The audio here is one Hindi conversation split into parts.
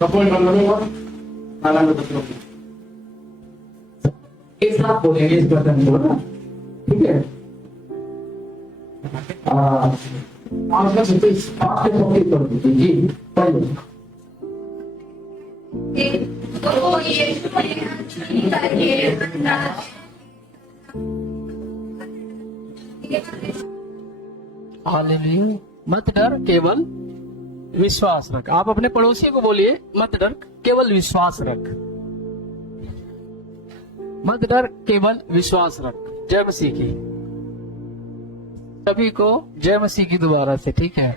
सपोर्ट कर लो एक साथ बोलेंगे इस बटन को ना, ठीक है। आपका कर दीजिए जी, पढ़िए। हालेलुया। मत डर, केवल विश्वास रख। आप अपने पड़ोसी को बोलिए, मत डर, केवल विश्वास रख। मत डर, केवल विश्वास रख। जय मसीह की। सभी को जय मसीह की दोबारा से, ठीक है।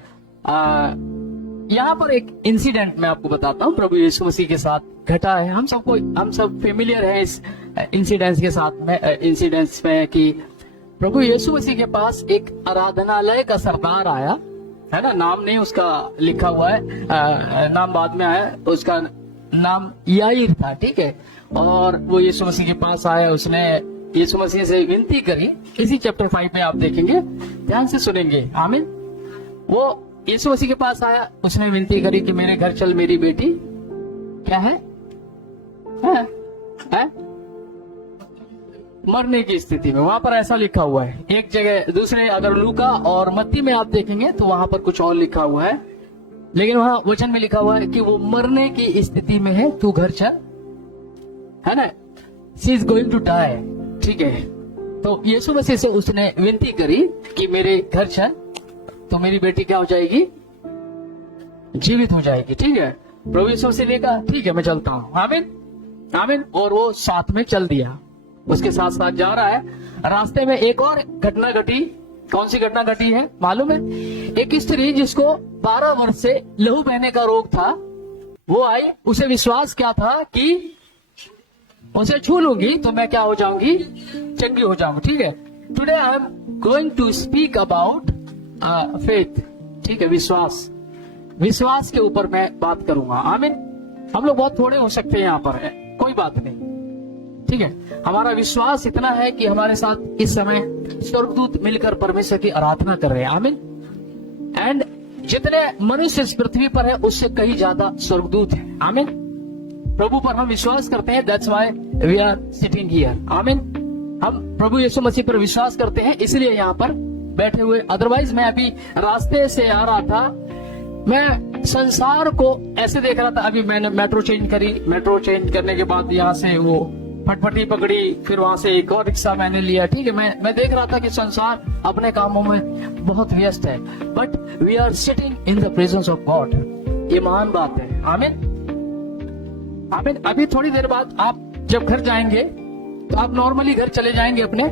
यहाँ पर एक इंसिडेंट मैं आपको बताता हूँ, प्रभु यीशु मसीह के साथ घटा है। हम सब फेमिलियर है इस इंसिडेंट्स के साथ में, इंसिडेंट्स में कि प्रभु यीशु मसीह के पास एक आराधनालय का सरदार आया, है ना। नाम नहीं उसका लिखा हुआ है, नाम बाद में आया। उसका नाम याईर था, ठीक है। और वो यीशु मसीह के पास आया, उसने यीशु मसीह से विनती करी। इसी चैप्टर 5 में आप देखेंगे, ध्यान से सुनेंगे। आमीन। वो यीशु मसीह के पास आया, उसने विनती करी कि मेरे घर चल, मेरी बेटी क्या है? मरने की स्थिति में। वहां पर ऐसा लिखा हुआ है। एक जगह दूसरे, अगर लूका और मत्ती में आप देखेंगे तो वहां पर कुछ और लिखा हुआ है, लेकिन वहां वचन में लिखा हुआ है कि वो मरने की स्थिति में है, तू घर चल, है ना। She is going to die, ठीक है। तो यीशु मसीह से उसने विनती करी कि मेरे घर चल, तो मेरी बेटी क्या हो जाएगी? जीवित हो जाएगी, ठीक है। प्रभु यीशु मसीह ने कहा ठीक है, मैं चलता हूँ। आमीन, आमीन। और वो साथ में चल दिया, उसके साथ साथ जा रहा है। रास्ते में एक और घटना घटी। कौन सी घटना घटी है मालूम है? एक स्त्री जिसको 12 वर्ष से लहू बहने का रोग था, वो आई। उसे विश्वास क्या था कि उसे छू लूंगी तो मैं क्या हो जाऊंगी? चंगी हो जाऊंगी, ठीक है। Today I am going to speak about faith, ठीक है, विश्वास। विश्वास के ऊपर मैं बात करूंगा। आमीन। हम लोग बहुत थोड़े हो सकते हैं यहाँ पर, है कोई बात नहीं, ठीक है। हमारा विश्वास इतना है कि हमारे साथ इस समय स्वर्गदूत मिलकर परमेश्वर की आराधना कर रहे हैं। आमीन। एंड जितने मनुष्य इस पृथ्वी पर है उससे कहीं ज्यादा स्वर्गदूत है। आमीन। प्रभु पर हम विश्वास करते हैं, that's why we are sitting here. आमीन। हम प्रभु यीशु मसीह पर विश्वास करते हैं, इसलिए यहाँ पर बैठे हुए। अदरवाइज मैं अभी रास्ते से आ रहा था, मैं संसार को ऐसे देख रहा था। अभी मैंने मेट्रो चेंज करी, मेट्रो चेंज करने के बाद यहाँ से वो फटफटी पकड़ी, फिर वहां से एक और रिक्शा मैंने लिया, ठीक है। मैं देख रहा था कि संसार अपने कामों में बहुत व्यस्त है, but we are sitting in the presence of God. ये महान बात है। आमीन, आमीन। अभी थोड़ी देर बाद आप जब घर जाएंगे तो आप नॉर्मली घर चले जाएंगे अपने,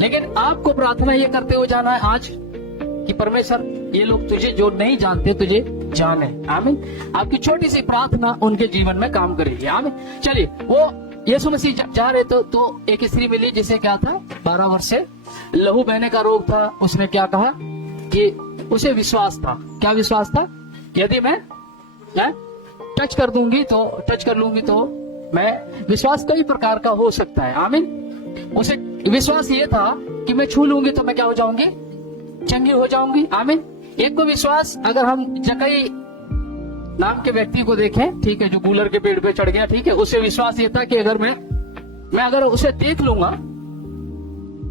लेकिन आपको प्रार्थना ये करते हुए जाना है आज कि परमेश्वर ये लोग तुझे जो नहीं जानते तुझे जाने। आमीन। आपकी छोटी सी प्रार्थना उनके जीवन में काम करेगी। आमीन। चलिए, वो यीशु मसीह जा रहे तो एक स्त्री मिली जिसे क्या था? 12 वर्ष से लहू बहने का रोग था। उसने क्या कहा कि उसे विश्वास था। क्या विश्वास था? यदि मैं टच कर लूंगी तो मैं, विश्वास कई प्रकार का हो सकता है। आमीन। उसे विश्वास ये था कि मैं छू लूंगी तो मैं क्या हो जाऊंगी? चंगी हो जाऊंगी। आमीन। एक को विश्वास, अगर हम जकई नाम के व्यक्ति को देखें, ठीक है, जो गूलर के पेड़ पे चढ़ गया, ठीक है, उसे विश्वास ये था कि अगर मैं अगर उसे देख लूंगा।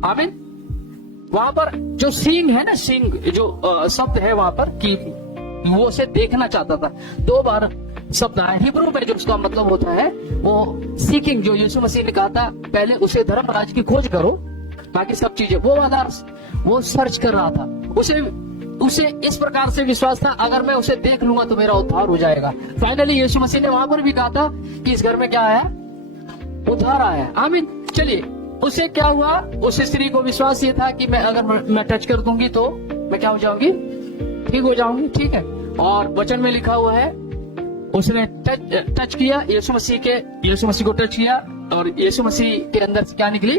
आमीन। वहां पर जो सींग है ना, सींग जो शब्द है वहां पर कि वो उसे देखना चाहता था। 2 बार शब्द आया हिब्रू में, जो उसका मतलब होता है वो सीकिंग, जो यीशु मसीह ने कहा था पहले उसे धर्म राज की खोज करो, बाकी सब चीजें, वो वाला वो सर्च कर रहा था। उसे इस प्रकार से विश्वास था, अगर मैं उसे देख लूंगा तो मेरा उद्धार हो जाएगा। फाइनली यीशु मसीह ने वहां पर भी कहा था कि इस घर में क्या आया? उद्धार आया। आमीन। चलिए, उसे क्या हुआ? उस स्त्री को विश्वास ये था कि अगर मैं टच कर दूंगी तो मैं क्या हो जाऊंगी? ठीक हो जाऊंगी, ठीक है। और वचन में लिखा हुआ है, उसने टच किया, यीशु मसीह को टच किया, और यीशु मसीह के अंदर से क्या निकली?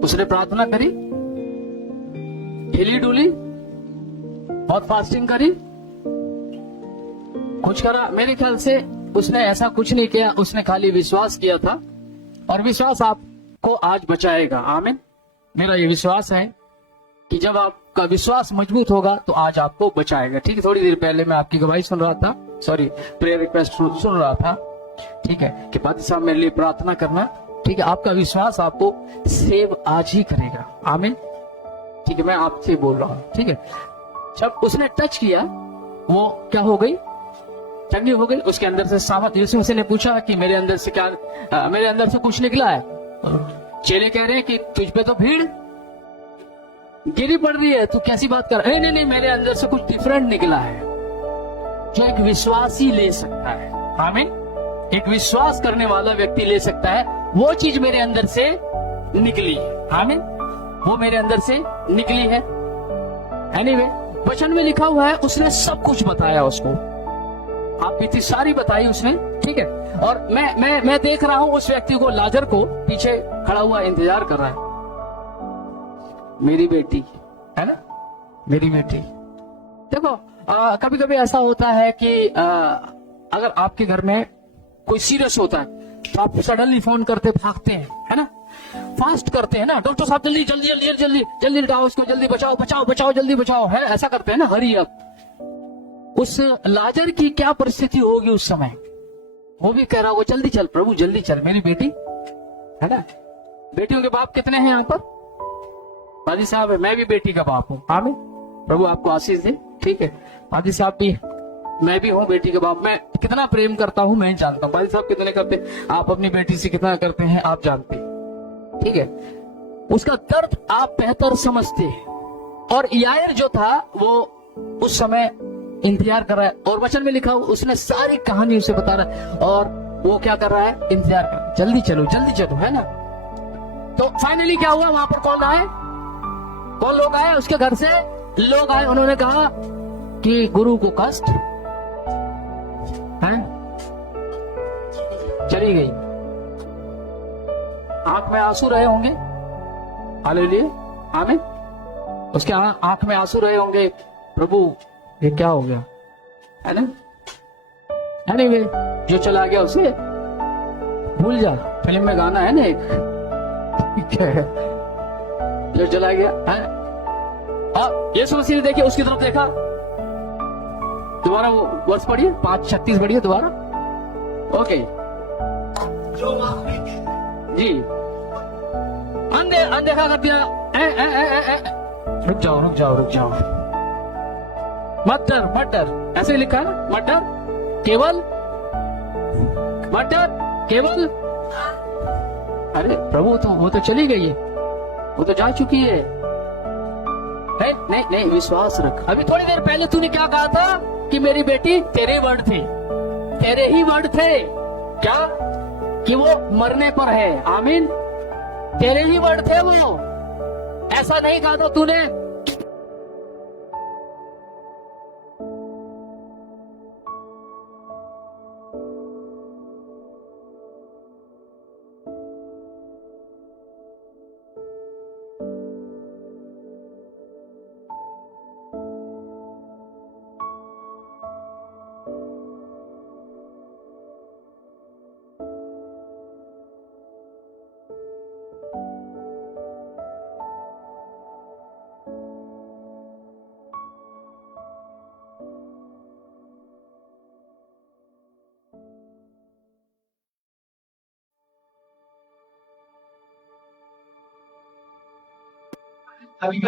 उसने प्रार्थना करी, हिली डुली, बहुत फास्टिंग करी, कुछ करा। मेरे ख्याल से उसने ऐसा कुछ नहीं किया, उसने खाली विश्वास किया था, और विश्वास आपको आज बचाएगा। आमीन। मेरा ये विश्वास है कि जब आप आपका विश्वास मजबूत होगा तो आज आपको बचाएगा। ठीक है, थोड़ी देर पहले मैं आपकी गवाही सुन रहा था, सॉरी प्रेयर रिक्वेस्ट सुन रहा था, ठीक है, कि पादी साहब मेरे लिए प्रार्थना करना। ठीक है, आपका विश्वास आपको सेव आज ही करेगा। आमीन। ठीक है, मैं आपसे बोल रहा हूँ। ठीक है, जब उसने टच किया वो क्या हो गई, चंगी हो गई। उसके अंदर से सामर्थ, यीशु मसीह ने पूछा कि मेरे अंदर से क्या, मेरे अंदर से कुछ निकला है। चेले कह रहे हैं कि तुझ पे तो भीड़ गिरी पड़ रही है, तू कैसी बात कर रहा है? नहीं नहीं, मेरे अंदर से कुछ डिफरेंट निकला है जो एक विश्वासी ले सकता है। आमीन। एक विश्वास करने वाला व्यक्ति ले सकता है, वो चीज मेरे अंदर से निकली है। आमीन, वो मेरे अंदर से निकली है। एनीवे, वचन में लिखा हुआ है उसने सब कुछ बताया उसको, आप बीती सारी बताई उसने। ठीक है, और मैं देख रहा हूं उस व्यक्ति को, लाजर को, पीछे खड़ा हुआ इंतजार कर रहा है। मेरी बेटी है ना, मेरी बेटी। देखो कभी कभी ऐसा होता है कि अगर आपके घर में कोई सीरियस होता है तो आप सडनली फोन करते भागते हैं, है ना, फास्ट करते हैं ना, डॉक्टर साहब जल्दी जल्दी जल्दी जल्दी जल्दी हटाओ उसको, जल्दी बचाओ बचाओ बचाओ, जल्दी बचाओ, है ऐसा करते हैं ना, हरी अप। उस लाजर की क्या परिस्थिति होगी उस समय? वो भी कह रहा होगा जल्दी चल प्रभु, जल्दी चल, मेरी बेटी है ना। बेटियों के बाप कितने हैं यहाँ पर? पादी साहब है, मैं भी बेटी का बाप हूँ। आमीन, प्रभु आपको आशीष दे। ठीक है, पादी साहब भी, मैं भी हूँ बेटी का बाप। मैं कितना प्रेम करता हूँ मैं जानता हूँ, पादी साहब कितने करते, आप अपनी बेटी से कितना करते हैं आप जानते हैं। ठीक है, उसका दर्द आप बेहतर समझते हैं। और यायर जो था वो उस समय इंतजार कर रहा है, और वचन में लिखा उसने सारी कहानी उसे बता रहा है, और वो क्या कर रहा है, इंतजार कर रहा है, जल्दी चलो, है ना। तो फाइनली क्या हुआ, वहां पर कौन आए, कौन लोग आए उसके घर से? लोग आए, उन्होंने कहा कि गुरु को कष्ट है। चली गई, आंख में आंसू रहे होंगे, हालेलुया, आमीन। उसके आंख में आंसू रहे होंगे, प्रभु ये क्या हो गया, है ना। एनीवे, जो चला गया उसे भूल जा, फिल्म में गाना है ना एक, ठीक है, जो चला गया है। और यीशु मसीह ने देखिए उसकी तरफ देखा, दोबारा वो वर्ष पढ़िए, 5:36 पढ़िए दोबारा। ओके जी, अनदेखा कर दिया। रुक जाओ, मत डर, ऐसे लिखा है ना, मत डर, केवल। अरे प्रभु, तो वो तो चली गई है, वो तो जा चुकी है। नहीं, विश्वास रख। अभी थोड़ी देर पहले तूने क्या कहा था कि मेरी बेटी, तेरे ही वर्ड थे क्या, कि वो मरने पर है। आमीन, तेरे ही वर्ड थे वो, ऐसा नहीं कहा था तूने। अभी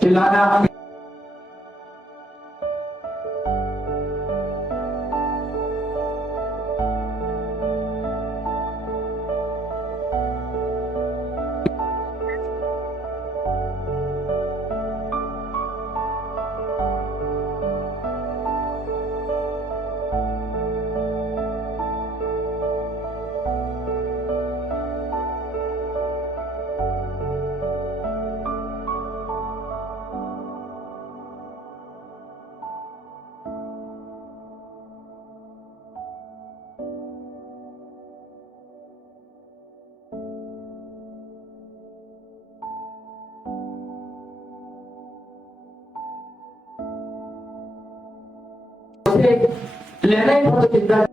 चिल्लाना उसे लेना ही था तो चिंता।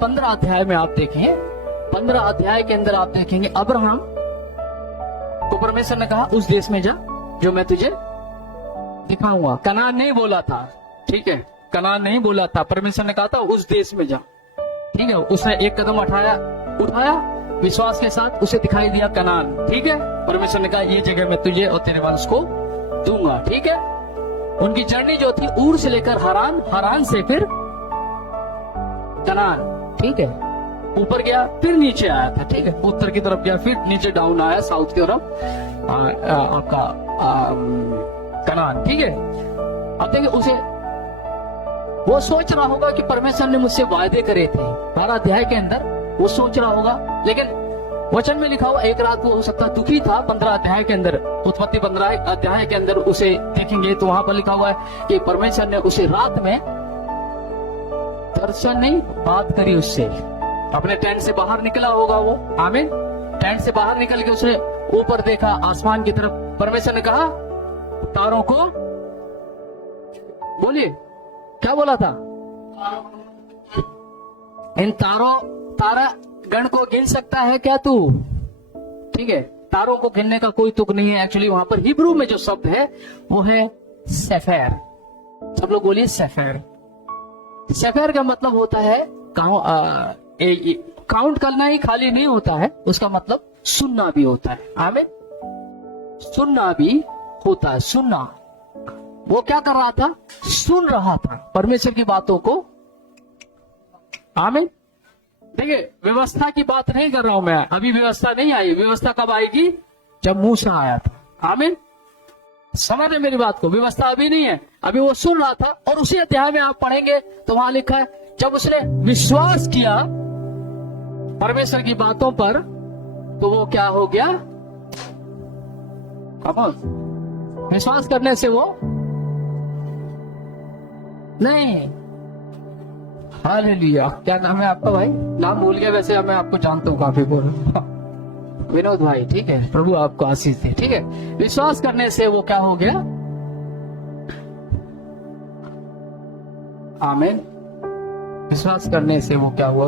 पंद्रह अध्याय में आप देखें, 15 अध्याय के अंदर आप देखेंगे अब्राहम को परमेश्वर ने कहा उस देश में जा जो मैं तुझे दिखाऊंगा। कनान नहीं बोला था, ठीक है, कनान नहीं बोला था, परमेश्वर ने कहा था उस देश में जा, ठीक है। उसने एक कदम उठाया विश्वास के साथ, उसे दिखाई दिया कनान, ठीक है। परमेश्वर ने कहा ये जगह मैं तुझे और तेरे वंश को दूंगा, ठीक है। उनकी जर्नी जो थी ऊर से लेकर हरान से फिर कनान, ठीक है, ऊपर गया फिर नीचे आया था, ठीक है, उत्तर की तरफ गया फिर नीचे डाउन आया साउथ की तरफ आपका कनान, ठीक है। अब देखिए उसे वो सोच रहा होगा कि परमेश्वर ने मुझसे वायदे करे थे 12 अध्याय के अंदर, वो सोच रहा होगा, लेकिन वचन में लिखा हुआ एक रात वो हो सकता दुखी था। 15 अध्याय के अंदर, उत्पत्ति 15 अध्याय के अंदर उसे देखेंगे तो वहां पर लिखा हुआ है कि परमेश्वर ने उसे रात में दर्शन नहीं बात करी उससे। अपने टेंट से बाहर निकला होगा वो, आमीन, टेंट से बाहर निकल के उसे ऊपर देखा आसमान की तरफ। परमेश्वर ने कहा तारों को, बोलिए क्या बोला था, इन तारा गण को गिन सकता है क्या तू, ठीक है। तारों को गिनने का कोई तुक नहीं है। एक्चुअली वहां पर हिब्रू में जो शब्द है वो है सेफेर। सब लोग बोलिए सेफेर। सेफेर का मतलब होता है काउंट करना ही खाली नहीं होता है, उसका मतलब सुनना भी होता है, आमीन, सुनना भी होता है, सुनना। वो क्या कर रहा था, सुन रहा था परमेश्वर की बातों को, आमीन। देखिए व्यवस्था की बात नहीं कर रहा हूं मैं, अभी व्यवस्था नहीं आई, व्यवस्था कब आएगी, जब मूसा आया था, आमीन। समझ रहे मेरी बात को, व्यवस्था अभी नहीं है, अभी वो सुन रहा था। और उसी अध्याय में आप पढ़ेंगे तो वहां लिखा है जब उसने विश्वास किया परमेश्वर की बातों पर तो वो क्या हो गया, विश्वास करने से वो नहीं, हालेलुया। क्या नाम है आपका भाई, नाम भूल गया वैसे, मैं आपको जानता हूँ काफी, बोल विनोद भाई, ठीक है, प्रभु आपको आशीष दे, ठीक है। विश्वास करने से वो क्या हो गया, आमीन, विश्वास करने से वो क्या हुआ,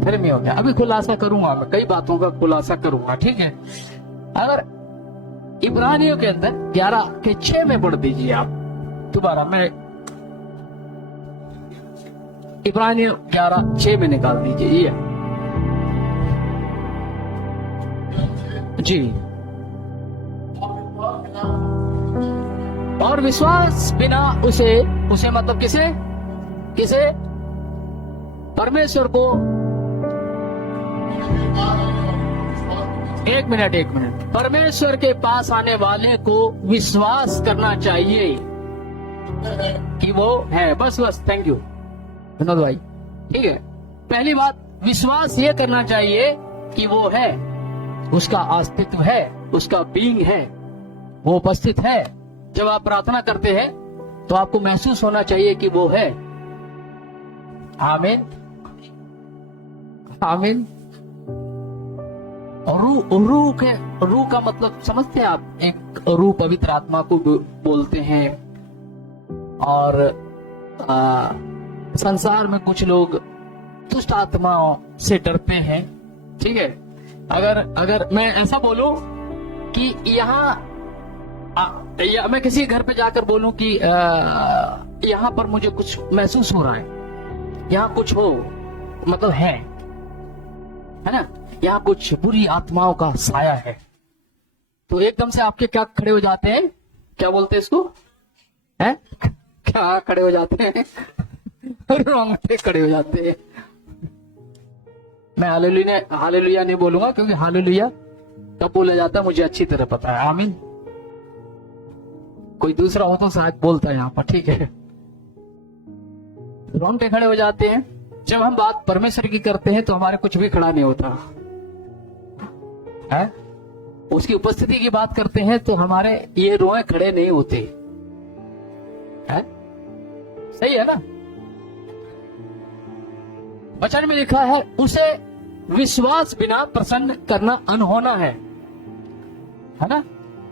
धर्मी हो गया। अभी खुलासा करूंगा मैं, कई बातों का खुलासा करूंगा, ठीक है। अगर इब्रानियों के अंदर 11:6 में पढ़ दीजिए आप दोबारा, मैं इब्रानियों 11:6 में निकाल दीजिए, ये जी। और विश्वास बिना उसे मतलब किसे परमेश्वर को, एक मिनट, परमेश्वर के पास आने वाले को विश्वास करना चाहिए कि वो है, बस थैंक यू विनोद भाई, ठीक है। पहली बात, विश्वास ये करना चाहिए कि वो है, उसका अस्तित्व है, उसका बीइंग है, वो उपस्थित है। जब आप प्रार्थना करते हैं तो आपको महसूस होना चाहिए कि वो है, आमीन, आमीन। रूह का मतलब समझते हैं आप, एक रूह पवित्र आत्मा को बोलते हैं। और संसार में कुछ लोग दुष्ट आत्माओं से डरते हैं, ठीक है। अगर मैं ऐसा बोलूं कि मैं किसी घर पे जाकर बोलूं कि यहाँ पर मुझे कुछ महसूस हो रहा है, यहाँ कुछ हो, मतलब है ना, यहाँ कुछ बुरी आत्माओं का साया है, तो एकदम से आपके क्या खड़े हो जाते हैं, क्या बोलते हैं इसको, है क्या खड़े हो जाते हैं? रोंगटे खड़े हो जाते हैं। मैं हालेलुया नहीं बोलूंगा, क्योंकि हालेलुया कब बोला जाता है मुझे अच्छी तरह पता है। आमीन। कोई दूसरा हो तो शायद बोलता है यहाँ पर, ठीक है। रोंगटे खड़े हो जाते हैं। जब हम बात परमेश्वर की करते हैं तो हमारे कुछ भी खड़ा नहीं होता है। उसकी उपस्थिति की बात करते हैं तो हमारे ये रोए खड़े नहीं होते है। सही है ना? वचन में लिखा है उसे विश्वास बिना प्रसन्न करना अनहोना है ना?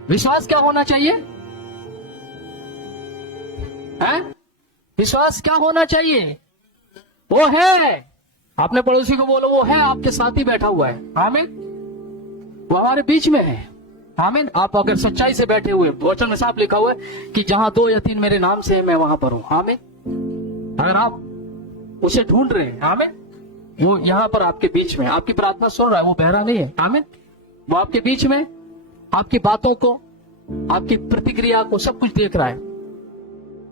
विश्वास क्या होना चाहिए है? विश्वास क्या होना चाहिए? वो है। आपने पड़ोसी को बोलो वो है, आपके साथ ही बैठा हुआ है। आमीन। वो हमारे बीच में है। आमीन। आप अगर सच्चाई से बैठे हुए, वचन में साफ लिखा हुआ है कि जहां 2 या 3 मेरे नाम से है मैं वहां पर हूं। आमीन। अगर आप उसे ढूंढ रहे हैं, आमीन, वो यहां पर आपके बीच में, आपकी प्रार्थना सुन रहा है, वो बहरा नहीं है। आमीन। वो आपके बीच में आपकी बातों को, आपकी प्रतिक्रिया को, सब कुछ देख रहा है।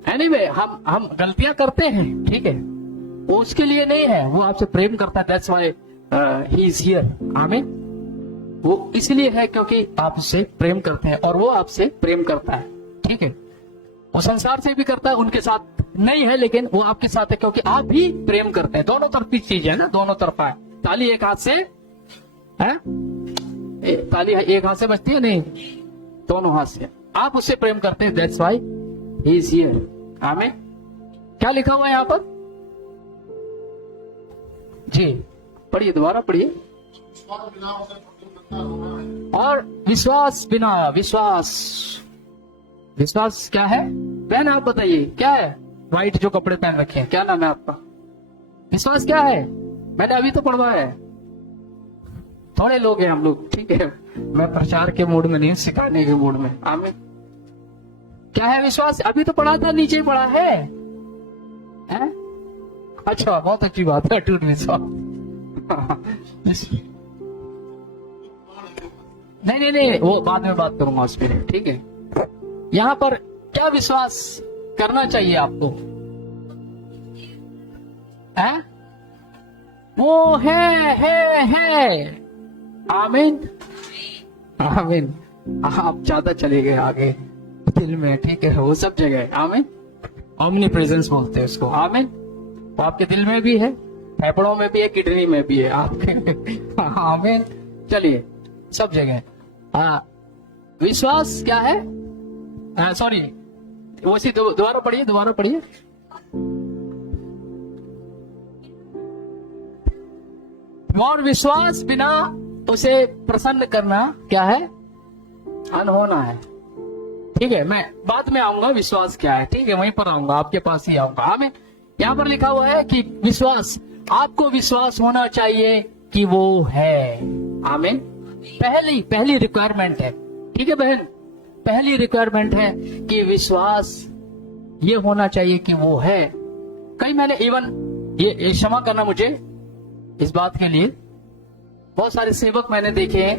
एनीवे, हम गलतियां करते हैं, ठीक है, वो उसके लिए नहीं है, वो आपसे प्रेम करता है। That's why he is here. आमीन। वो इसलिए है क्योंकि आप उससे प्रेम करते हैं और वो आपसे प्रेम करता है, ठीक है। वो संसार से भी करता है, उनके साथ नहीं है, लेकिन वो आपके साथ है क्योंकि आप भी प्रेम करते हैं। दोनों तरफ की चीज है ना, दोनों तरफा है। ताली एक हाथ से है, ताली एक हाथ से बजती है नहीं, दोनों हाथ से। आप उससे प्रेम करते हैं। That's why he is here. आमीन। क्या लिखा हुआ है यहाँ पर? जी पढ़िए, दोबारा पढ़िए। और विश्वास बिना, विश्वास क्या है बहन? आप बताइए क्या है? व्हाइट जो कपड़े पहन रखे हैं, क्या नाम है आपका? विश्वास क्या है? मैंने अभी तो पढ़वाया है। थोड़े लोग हैं हम लोग, ठीक है। मैं प्रचार के मूड में नहीं, सिखाने के मूड में। आमीन। क्या है विश्वास? अभी तो पढ़ा था, नीचे पढ़ा है? अच्छा, बहुत अच्छी बात है। अटूट विश्वास। नहीं, वो बाद में बात करूंगा उस पर, ठीक है। यहाँ पर क्या विश्वास करना चाहिए आपको? है? वो है। आमीन। आमीन। आप ज्यादा चले गए आगे दिल में, ठीक है, वो सब जगह है। आमीन। ओमनी प्रेजेंस बोलते हैं उसको। आमीन। वो आपके दिल में भी है, फेफड़ों में भी है, किडनी में भी है आपके। आमीन। चलिए, सब जगह। विश्वास क्या है? सॉरी, वैसे दोबारा पढ़िए। और विश्वास बिना उसे प्रसन्न करना क्या है? अनहोना है। ठीक है, मैं बाद में आऊंगा विश्वास क्या है, ठीक है, वहीं पर आऊंगा, आपके पास ही आऊंगा। हमें यहाँ पर लिखा हुआ है कि विश्वास, आपको विश्वास होना चाहिए कि वो है। आमीन। पहली रिक्वायरमेंट है, ठीक है बहन, पहली रिक्वायरमेंट है कि विश्वास ये होना चाहिए कि वो है। कई मैंने इवन ये क्षमा करना मुझे इस बात के लिए, बहुत सारे सेवक मैंने देखे हैं,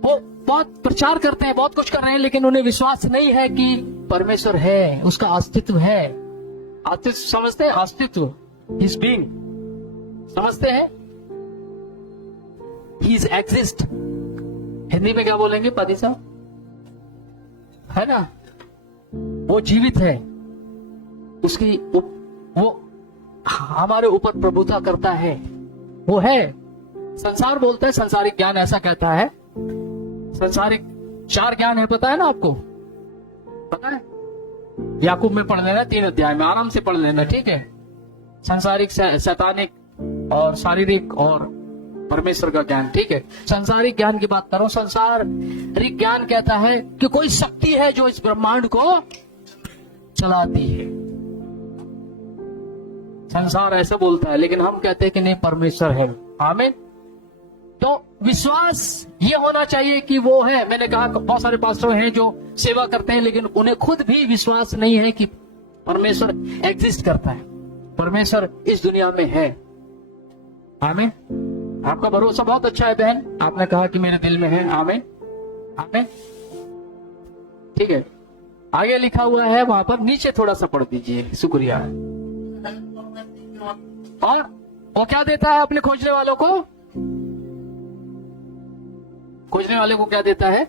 वो बहुत प्रचार करते हैं, बहुत कुछ कर रहे हैं, लेकिन उन्हें विश्वास नहीं है कि परमेश्वर है, उसका अस्तित्व है। अस्तित्व समझते हैं? अस्तित्व, हिज बीइंग समझते हैं? He is exist. हिंदी में क्या बोलेंगे पादी साहब? है ना, वो जीवित है, उसकी वो हमारे ऊपर प्रभुता करता है, वो है। संसार बोलता है, संसारिक ज्ञान ऐसा कहता है, संसारिक 4 ज्ञान है, पता है ना आपको? पता है? याकूब में पढ़ लेना, 3 अध्याय में आराम से पढ़ लेना, ठीक है। संसारिक, शैतानिक और शारीरिक और परमेश्वर का ज्ञान, ठीक है। संसारिक ज्ञान की बात करो, संसारिक ज्ञान कहता है कि कोई शक्ति है जो इस ब्रह्मांड को चलाती है। संसार ऐसा बोलता है, लेकिन हम कहते हैं कि नहीं, परमेश्वर है। आमीन। तो विश्वास ये होना चाहिए कि वो है। मैंने कहा बहुत सारे पास्टर हैं जो सेवा करते हैं, लेकिन उन्हें खुद भी विश्वास नहीं है कि परमेश्वर एग्जिस्ट करता है, परमेश्वर इस दुनिया में है। आमीन। आपका भरोसा बहुत अच्छा है बहन, आपने कहा कि मेरे दिल में है। आमीन। आमीन। ठीक है, आगे लिखा हुआ है वहां पर, नीचे थोड़ा सा पढ़ दीजिए, शुक्रिया। और वो क्या देता है अपने खोजने वालों को? खोजने वाले को क्या देता है?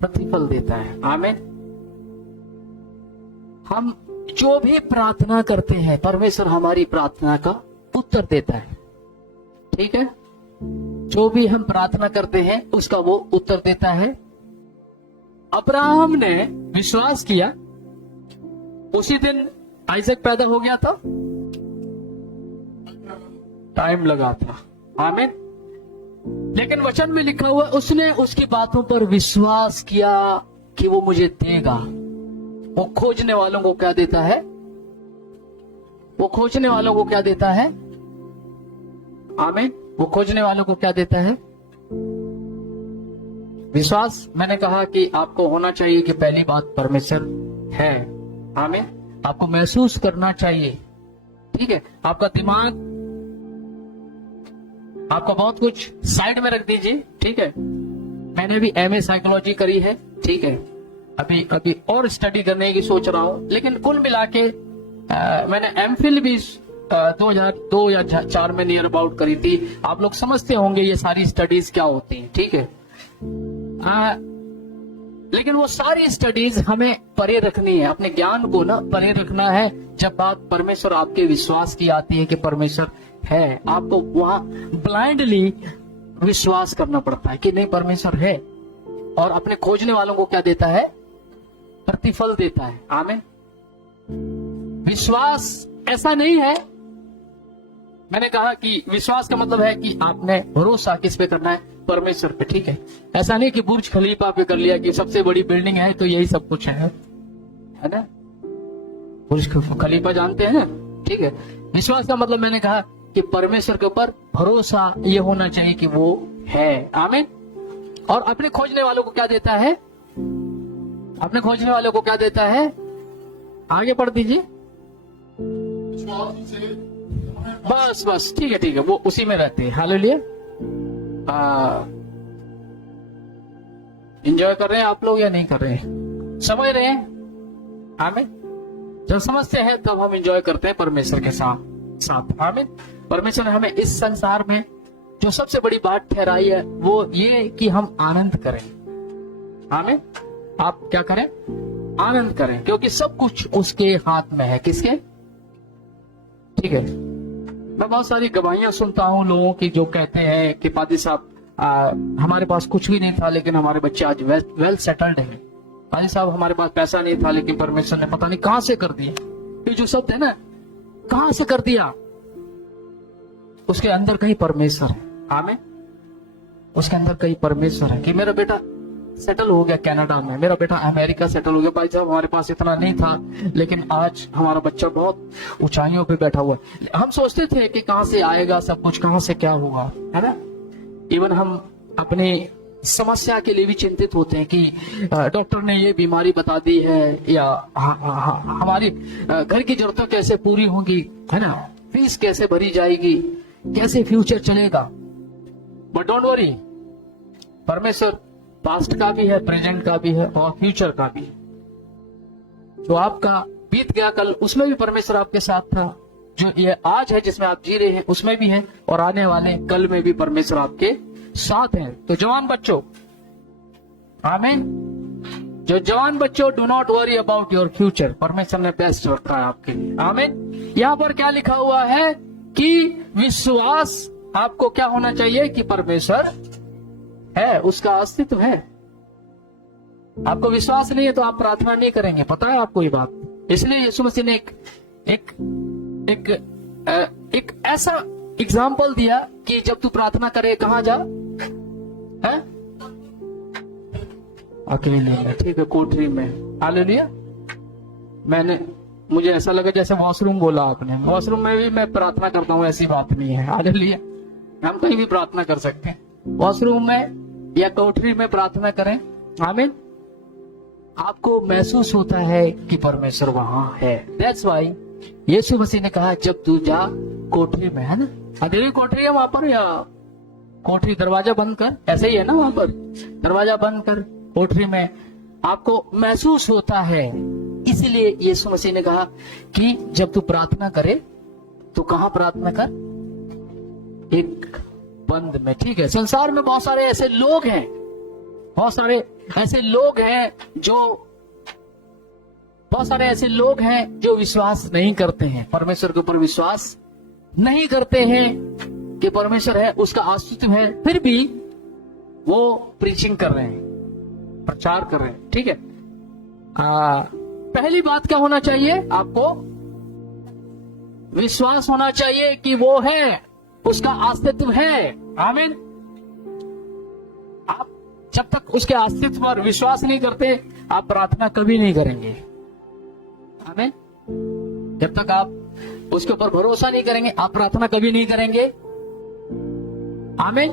प्रतिफल देता है। आमीन। हम जो भी प्रार्थना करते हैं परमेश्वर हमारी प्रार्थना का उत्तर देता है। ठीक है, जो भी हम प्रार्थना करते हैं उसका वो उत्तर देता है। अब्राहम ने विश्वास किया, उसी दिन आइजक पैदा हो गया था, टाइम लगा था। आमीन। लेकिन वचन में लिखा हुआ उसने उसकी बातों पर विश्वास किया कि वो मुझे देगा। वो खोजने वालों को क्या देता है? वो खोजने वालों को क्या देता है? आमीन। वो खोजने वालों को क्या देता है? विश्वास। मैंने कहा कि आपको होना चाहिए कि पहली बात परमेश्वर है। आमीन। आपको महसूस करना चाहिए। ठीक है, आपका दिमाग, आपका बहुत कुछ साइड में रख दीजिए। ठीक है, मैंने भी MA साइकोलॉजी करी है। ठीक है, अभी और स्टडी करने की सोच रहा हूं, लेकिन कुल मिला के मैंने MPhil भी 2002 या 4 में नियर अबाउट करी थी। आप लोग समझते होंगे ये सारी स्टडीज क्या होती हैं। ठीक है, लेकिन वो सारी स्टडीज हमें परे रखनी है, अपने ज्ञान को ना परे रखना है। जब बात परमेश्वर आपके विश्वास की आती है कि परमेश्वर है, आपको वहां ब्लाइंडली विश्वास करना पड़ता है कि नहीं परमेश्वर है। और अपने खोजने वालों को क्या देता है? प्रतिफल देता है। आमीन। विश्वास ऐसा नहीं है, मैंने कहा कि विश्वास का मतलब है कि आपने भरोसा किस पे करना है? परमेश्वर पे। ठीक है, ऐसा नहीं कि बुर्ज खलीफा पे कर लिया कि सबसे बड़ी बिल्डिंग है तो यही सब कुछ है ना? बुर्ज खलीफा जानते हैं ना? ठीक है, विश्वास का मतलब मैंने कहा कि परमेश्वर के ऊपर भरोसा ये होना चाहिए कि वो है। आमीन। और अपने खोजने वालों को क्या देता है? अपने खोजने वालों को क्या देता है? आगे पढ़ दीजिए। बस ठीक है, वो उसी में रहते हैं। हालेलुया। एंजॉय कर रहे हैं आप लोग या नहीं कर रहे हैं? समझ रहे हैं? आमीन। जब समझते हैं तब हम एंजॉय करते हैं परमेश्वर के साथ। आमीन। परमेश्वर ने हमें इस संसार में जो सबसे बड़ी बात ठहराई है वो ये कि हम आनंद करें। आमीन। आप क्या करें? आनंद करें, क्योंकि सब कुछ उसके हाथ में है। किसके? ठीक है, मैं बहुत सारी गवाहियां सुनता हूं लोगों की जो कहते हैं कि पादी साहब हमारे पास कुछ भी नहीं था लेकिन हमारे बच्चे आज वेल सेटल्ड हैं। पादी साहब हमारे पास पैसा नहीं था लेकिन परमेश्वर ने पता नहीं कहां से कर दिया। ये जो शब्द है ना, कहां से कर दिया, उसके अंदर कहीं परमेश्वर है। आमीन। उसके अंदर कहीं परमेश्वर है कि मेरा बेटा सेटल हो गया कनाडा में, मेरा बेटा अमेरिका सेटल हो गया। भाई साहब हमारे पास इतना नहीं था लेकिन आज हमारा बच्चा बहुत ऊंचाइयों पे बैठा हुआ है। हम सोचते थे कि कहां से आएगा सब कुछ, कहां से क्या होगा, है ना? इवन हम अपनी समस्या के लिए भी चिंतित होते हैं कि डॉक्टर ने ये बीमारी बता दी है, या हमारी घर की जरूरतें कैसे पूरी होंगी, है ना? फीस कैसे भरी जाएगी, कैसे फ्यूचर चलेगा। बट डोंट वरी, परमेश्वर पास्ट का भी है, प्रेजेंट का भी है और फ्यूचर का भी है। जो आपका बीत गया कल, उसमें भी परमेश्वर आपके साथ था। जो ये आज है जिसमें आप जी रहे हैं उसमें भी है, और आने वाले कल में भी परमेश्वर आपके साथ है। तो जवान बच्चों, आमीन, जो जवान बच्चों, do not worry about your future. परमेश्वर ने बेस्ट रखा है आपके लिए। आमीन। यहाँ पर क्या लिखा हुआ है कि विश्वास आपको क्या होना चाहिए कि परमेश्वर है, उसका अस्तित्व है। आपको विश्वास नहीं है तो आप प्रार्थना नहीं करेंगे, पता है आपको ये बात। इसलिए यीशु मसीह ने एक ऐसा एग्जाम्पल दिया कि जब तू प्रार्थना करे कहां जा, है? अकेले में। ठीक है, कोठरी में। हालेलुया। मुझे ऐसा लगा जैसे वॉशरूम बोला आपने। वॉशरूम में भी मैं प्रार्थना करता हूँ, ऐसी बात नहीं है। हालेलुया। हम कहीं भी प्रार्थना कर सकते हैं, वॉशरूम में या कोठरी में प्रार्थना करें। आमीन। आपको महसूस होता है कि परमेश्वर वहां है। दैट्स व्हाई यीशु मसीह ने कहा जब तू जा कोठरी में, है ना? अंधेरी कोठरी है वहां पर, या कोठरी दरवाजा बंद कर, ऐसे ही है ना? वहां पर दरवाजा बंद कर, कोठरी में आपको महसूस होता है। इसलिए यीशु मसीह ने कहा कि जब तू प्रार्थना करे तो कहां प्रार्थना कर? एक बंद में, ठीक है। संसार में बहुत सारे ऐसे लोग हैं, बहुत सारे ऐसे लोग हैं जो विश्वास नहीं करते हैं, परमेश्वर के ऊपर विश्वास नहीं करते हैं कि परमेश्वर है, उसका अस्तित्व है, फिर भी वो प्रीचिंग कर रहे हैं, प्रचार कर रहे हैं, ठीक है। पहली बात क्या होना चाहिए? आपको विश्वास होना चाहिए कि वो है, उसका अस्तित्व है। आमीन। आप जब तक उसके अस्तित्व पर विश्वास नहीं करते, आप प्रार्थना कभी नहीं करेंगे। आमीन। जब तक आप उसके ऊपर भरोसा नहीं करेंगे, आप प्रार्थना कभी नहीं करेंगे। आमीन।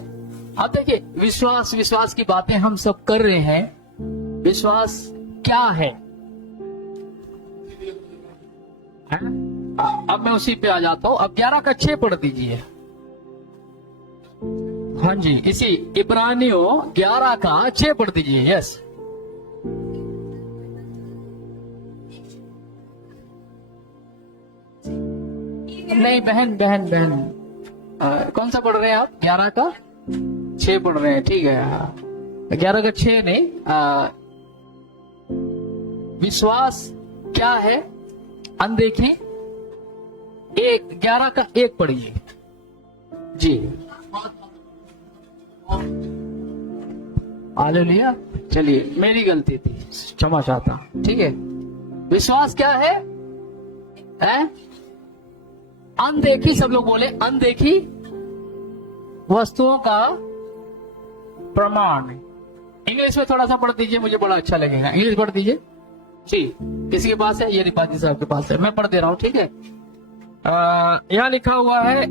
अब देखिए, विश्वास की बातें हम सब कर रहे हैं। विश्वास क्या है? अब मैं उसी पे आ जाता हूं। अब 11 का 6 पढ़ दीजिए। हाँ जी, इसी इब्रानियों 11 का 6 पढ़ दीजिए। यस। नहीं बहन, कौन सा पढ़ रहे हैं आप? 11 का 6 पढ़ रहे हैं, ठीक है। 11 का 6 नहीं, विश्वास क्या है? अनदेखी। 11 का 1 पढ़िए जी। हालेलुया। चलिए, मेरी गलती थी, क्षमा चाहता, ठीक है। विश्वास क्या है? अनदेखी, सब लोग बोले अनदेखी वस्तुओं का प्रमाण। इंग्लिश में थोड़ा सा पढ़ दीजिए, मुझे बड़ा अच्छा लगेगा। इंग्लिश पढ़ दीजिए जी। किसी के पास है? ये रिपाजी साहब के पास है, मैं पढ़ दे रहा हूं, ठीक है। यहाँ लिखा हुआ है,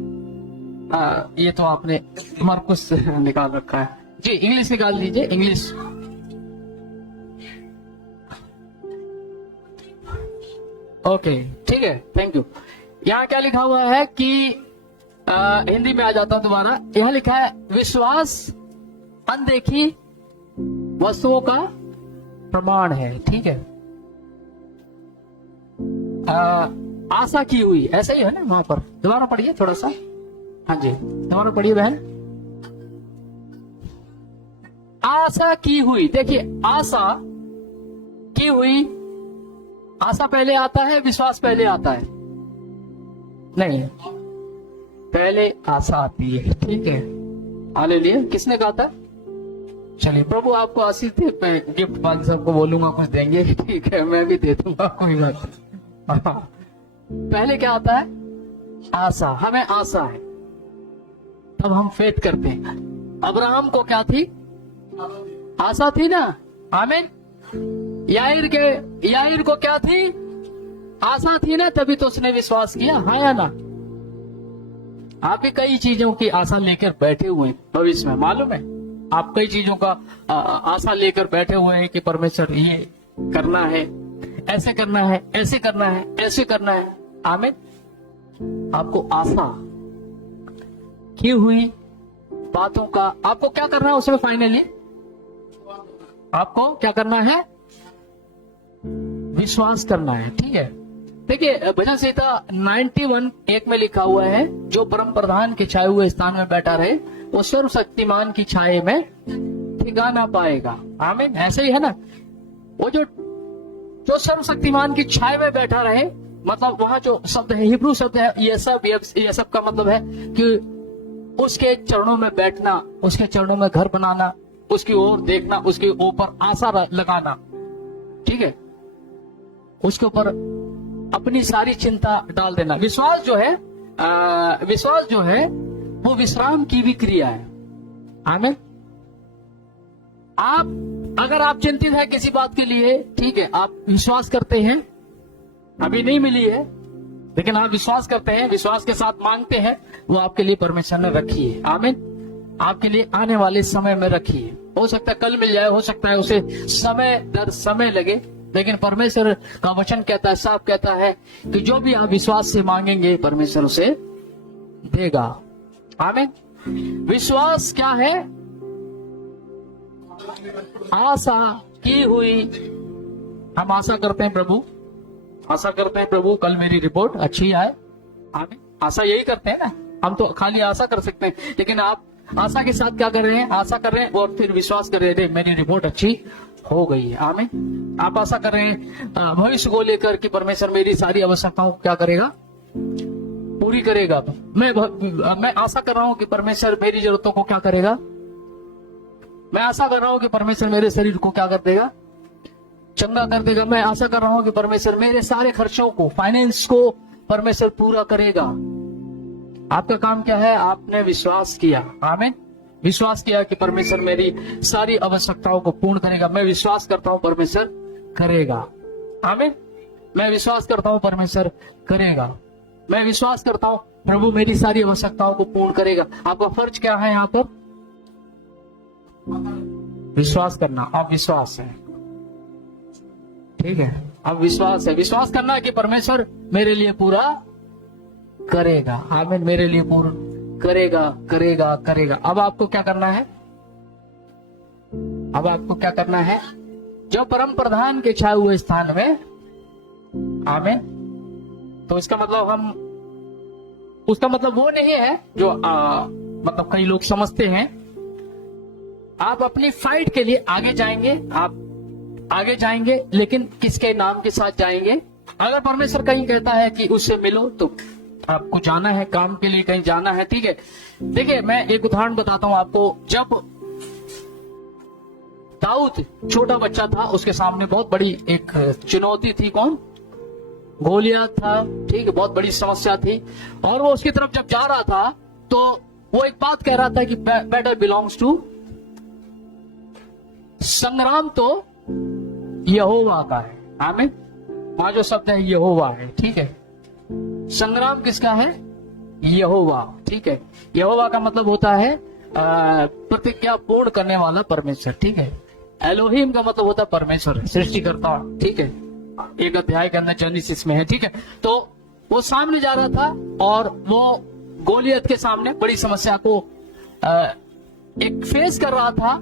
ये तो आपने मरकुस निकाल रखा है जी। इंग्लिश निकाल दीजिए, इंग्लिश। ओके, ठीक है, थैंक यू। यहाँ क्या लिखा हुआ है कि हिंदी में आ जाता हूं दोबारा। यहाँ लिखा है, विश्वास अनदेखी वस्तुओं का प्रमाण है, ठीक है। आशा की हुई, ऐसा ही है ना वहां पर? दोबारा पढ़िए थोड़ा सा। हाँ जी, दोबारा पढ़िए बहन। आशा की हुई। देखिए, आशा की हुई, आशा पहले आता है, विश्वास पहले आता है? नहीं, पहले आशा आती है, ठीक है। हालेलुया। किसने कहा था? चलिए, प्रभु आपको आशीष दे। मैं गिफ्ट पाल साहब को बोलूंगा कुछ देंगे, ठीक है, मैं भी दे दूंगा, कोई बात नहीं। पहले क्या आता है? आशा। हमें आशा है, तब हम फेथ करते हैं। अब्राहम को क्या थी? आशा थी ना। आमीन। याईर को क्या थी? आशा थी ना, तभी तो उसने विश्वास किया, हाँ या ना? आप भी कई चीजों की आशा लेकर बैठे हुए हैं भविष्य में, मालूम है? आप कई चीजों का आशा लेकर बैठे हुए हैं कि परमेश्वर ये करना है, ऐसे करना है, ऐसे करना है, ऐसे करना है। आमीन। आपको आशा की हुई बातों का आपको क्या करना है? उसमें फाइनली आपको क्या करना है? विश्वास करना है, ठीक है। देखिए, भजन संहिता 91:1 में लिखा हुआ है, जो परम प्रधान के छाए हुए स्थान में बैठा रहे, वो सर्वशक्तिमान की छाए में ठिकाना पाएगा। आमीन। ऐसे ही है ना? वो जो सर्वशक्तिमान की छाए में बैठा रहे, मतलब वहां जो शब्द है, हिब्रू शब्द है, ये सब का मतलब है कि उसके चरणों में बैठना, उसके चरणों में घर बनाना, उसकी ओर देखना, उसके ऊपर आशा लगाना, ठीक है। उसके ऊपर अपनी सारी चिंता डाल देना। विश्वास जो है वो विश्राम की भी क्रिया है। आमीन। अगर आप चिंतित है किसी बात के लिए, ठीक है, आप विश्वास करते हैं, अभी नहीं मिली है, लेकिन आप विश्वास करते हैं, विश्वास के साथ मांगते हैं, वो आपके लिए परमेश्वर ने रखी है। आमीन। आपके लिए आने वाले समय में रखी है। हो सकता है कल मिल जाए, हो सकता है उसे समय दर समय लगे, लेकिन परमेश्वर का वचन कहता है, साफ कहता है कि जो भी आप विश्वास से मांगेंगे, परमेश्वर उसे देगा। आमीन। विश्वास क्या है? आशा की की हुई, हम आशा करते हैं प्रभु, आशा करते हैं प्रभु कल मेरी रिपोर्ट अच्छी आए। आमीन। आशा यही करते हैं ना, हम तो खाली आशा कर सकते हैं, लेकिन आप आशा के साथ क्या कर रहे हैं? आशा कर रहे हैं और फिर विश्वास कर रहे हैं मेरी रिपोर्ट अच्छी हो गई है। आमीन। आप आशा कर रहे हैं भविष्य को लेकर कि परमेश्वर मेरी सारी आवश्यकताओं को क्या करेगा? पूरी करेगा। मैं आशा कर रहा हूं कि परमेश्वर मेरी जरूरतों को क्या करेगा? मैं आशा कर रहा हूं कि परमेश्वर मेरे शरीर को क्या कर देगा? चंगा कर देगा। मैं आशा कर रहा हूं कि परमेश्वर मेरे सारे खर्चों को, फाइनेंस को परमेश्वर पूरा करेगा। आपका काम क्या है? आपने विश्वास किया। आमीन। विश्वास किया कि परमेश्वर मेरी सारी आवश्यकताओं को पूर्ण करेगा। मैं विश्वास करता हूं परमेश्वर करेगा। आमीन। मैं विश्वास करता हूं परमेश्वर करेगा। मैं विश्वास करता हूं प्रभु मेरी सारी आवश्यकताओं को पूर्ण करेगा। आपका फर्ज क्या है यहाँ पर? विश्वास करना। अब विश्वास है, ठीक है, अब विश्वास है। विश्वास करना है कि परमेश्वर मेरे लिए पूरा करेगा। आमीन। मेरे लिए पूर्ण करेगा, करेगा, करेगा। अब आपको क्या करना है? अब आपको क्या करना है? जो परम प्रधान के छाए हुए स्थान में, आमीन। तो इसका मतलब वो नहीं है जो मतलब कई लोग समझते हैं। आप अपनी फाइट के लिए आगे जाएंगे, आप आगे जाएंगे, लेकिन किसके नाम के साथ जाएंगे? अगर परमेश्वर कहीं कहता है कि उससे मिलो, तो आपको जाना है, काम के लिए कहीं जाना है, ठीक है। देखिए, मैं एक उदाहरण बताता हूं आपको। जब दाऊद छोटा बच्चा था, उसके सामने बहुत बड़ी एक चुनौती थी। कौन? गोलियत था, ठीक है, बहुत बड़ी समस्या थी। और वो उसकी तरफ जब जा रहा था, तो वो एक बात कह रहा था कि बैटल बिलोंग्स टू, संग्राम तो यहोवा का है। आमीन। वहां जो शब्द है यहोवा है, ठीक है। संग्राम किसका है? यहोवा, ठीक है। यहोवा का मतलब होता है प्रतिज्ञा पूर्ण करने वाला परमेश्वर, ठीक है। एलोहिम का मतलब होता है परमेश्वर, सृष्टिकर्ता, ठीक है। एक अध्याय के अंदर जेनेसिस में है, ठीक है। तो वो सामने जा रहा था और वो गोलियत के सामने बड़ी समस्या को एक फेस कर रहा था,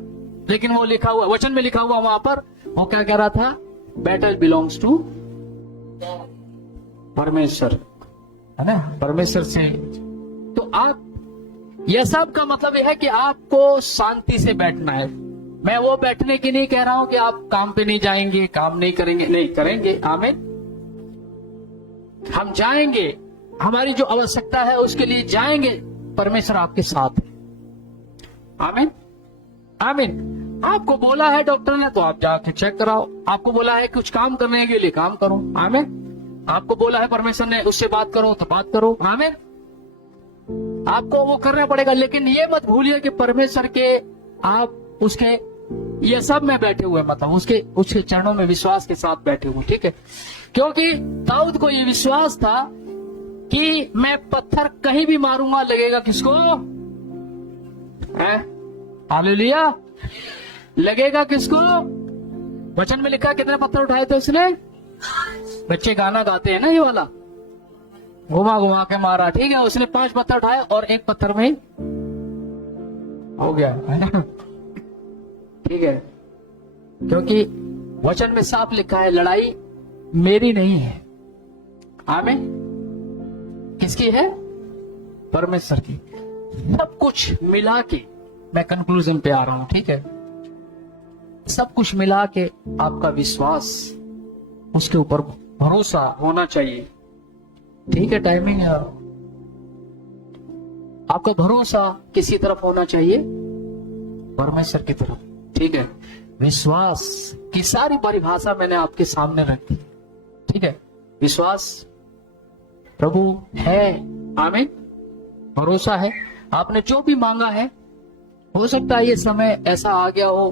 लेकिन वो लिखा हुआ, वचन में लिखा हुआ वहां पर, वो क्या कह रहा था? बैटल बिलोंग्स टू परमेश्वर, है ना, परमेश्वर से। तो आप, यह सब का मतलब यह है कि आपको शांति से बैठना है। मैं वो बैठने की नहीं कह रहा हूं कि आप काम पे नहीं जाएंगे, काम नहीं करेंगे, नहीं करेंगे। आमीन। हम जाएंगे, हमारी जो आवश्यकता है उसके लिए जाएंगे, परमेश्वर आपके साथ है। आमीन। आमीन। आपको बोला है डॉक्टर ने, तो आप जाके चेक कराओ। आपको बोला है कुछ काम करने के लिए, काम करो। आमीन। आपको बोला है परमेश्वर ने उससे बात करो, तो बात करो। आमीन। आपको वो करना पड़ेगा, लेकिन ये मत भूलिए कि परमेश्वर के, आप उसके, ये सब में बैठे हुए, मतलब उसके चरणों में विश्वास के साथ बैठे हुए, ठीक है। क्योंकि दाऊद को ये विश्वास था कि मैं पत्थर कहीं भी मारूंगा, लगेगा किसको? हालेलुया। लगेगा किसको? वचन में लिखा कितने पत्थर उठाए थे उसने? बच्चे गाना गाते हैं ना ये वाला, घुमा घुमा के मारा, ठीक है। उसने 5 पत्थर उठाए और एक पत्थर में हो गया, है ना, ठीक है। क्योंकि वचन में साफ लिखा है, लड़ाई मेरी नहीं है। आमीन। किसकी है? परमेश्वर की। सब कुछ मिला के मैं कंक्लूजन पे आ रहा हूं, ठीक है। सब कुछ मिला के आपका विश्वास, उसके ऊपर भरोसा होना चाहिए, ठीक है। टाइमिंग है। आपका भरोसा किसी तरफ होना चाहिए? परमेश्वर की तरफ, ठीक है। विश्वास की सारी परिभाषा मैंने आपके सामने रखी, ठीक है। विश्वास प्रभु है। आमीन। भरोसा है। आपने जो भी मांगा है, हो सकता है ये समय ऐसा आ गया हो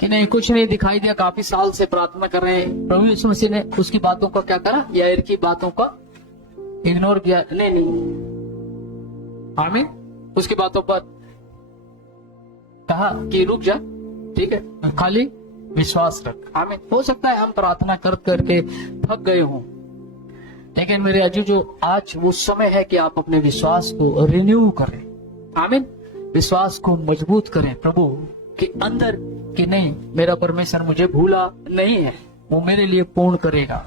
कि नहीं, कुछ नहीं दिखाई दिया, काफी साल से प्रार्थना कर रहे हैं, प्रभु यीशु मसीह ने उसकी बातों का क्या करा? यार की बातों का इग्नोर किया। नहीं। आमीन। उसकी बातों पर कहा कि रुक जा, ठीक है, खाली विश्वास रख। आमीन। हो सकता है हम प्रार्थना कर करके थक गए हों, लेकिन मेरे अजीजों, आज वो समय है कि आप अपने विश्वास को रिन्यू करें। आमीन। विश्वास को मजबूत करें, प्रभु के अंदर कि नहीं, मेरा परमेश्वर मुझे भूला नहीं है, वो मेरे लिए पूर्ण करेगा,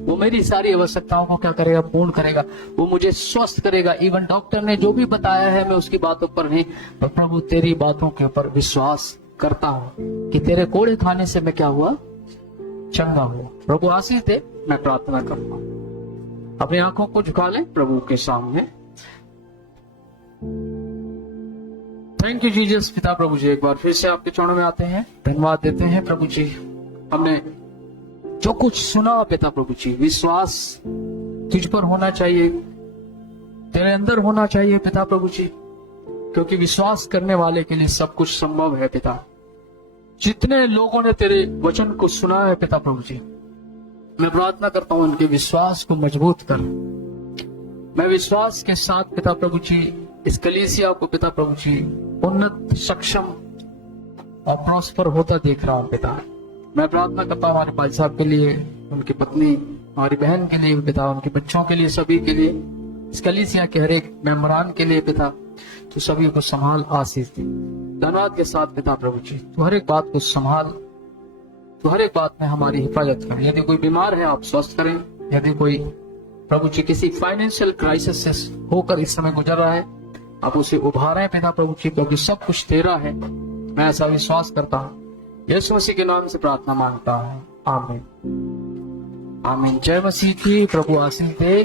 वो मेरी सारी आवश्यकताओं को क्या करेगा, पूर्ण करेगा, वो मुझे स्वस्थ करेगा। इवन डॉक्टर ने जो भी बताया है मैं उसकी बातों पर नहीं, पर प्रभु तेरी बातों के ऊपर विश्वास करता हूँ कि तेरे कोड़े खाने से मैं क्या हुआ, चंगा हुआ। प्रभु आशीष दे। मैं प्रार्थना करता हूँ, अपनी आंखों को झुका लें प्रभु के सामने। Thank you Jesus. पिता प्रभु जी, एक बार फिर से आपके चरणों में आते हैं, धन्यवाद देते हैं प्रभु जी। हमने जो कुछ सुना पिता प्रभु जी, विश्वास तुझ पर होना चाहिए, तेरे अंदर होना चाहिए पिता प्रभु जी, क्योंकि विश्वास करने वाले के लिए सब कुछ संभव है पिता। जितने लोगों ने तेरे वचन को सुना है पिता प्रभु जी, मैं प्रार्थना करता हूं उनके विश्वास को मजबूत कर। मैं विश्वास के साथ पिता प्रभु जी इस कलीसिया को पिता प्रभु जी उन्नत, सक्षम और प्रॉस्पर होता देख रहा हूं पिता। मैं प्रार्थना करता हूं हमारे भाई साहब के लिए, उनकी पत्नी, हमारी बहन के लिए पिता, उनके बच्चों के लिए, सभी के लिए, इस कलीसिया के हर एक मेंबरान के लिए पिता, तू सभी को संभाल, आशीष दे। धन्यवाद के साथ पिता प्रभु जी, तू हर एक बात को संभाल, तू हर एक बात में हमारी हिफाजत कर। यदि कोई बीमार है आप स्वस्थ करें, यदि कोई प्रभु जी किसी फाइनेंशियल क्राइसिस से होकर इस समय गुजर रहा है, आप उसे उभारें पिता प्रभु जी, क्योंकि सब कुछ तेरा है। मैं ऐसा विश्वास करता हूँ, यीशु मसीह के नाम से प्रार्थना मांगता हूँ, आमीन आमीन। जय मसीह की। प्रभु आशीष दे।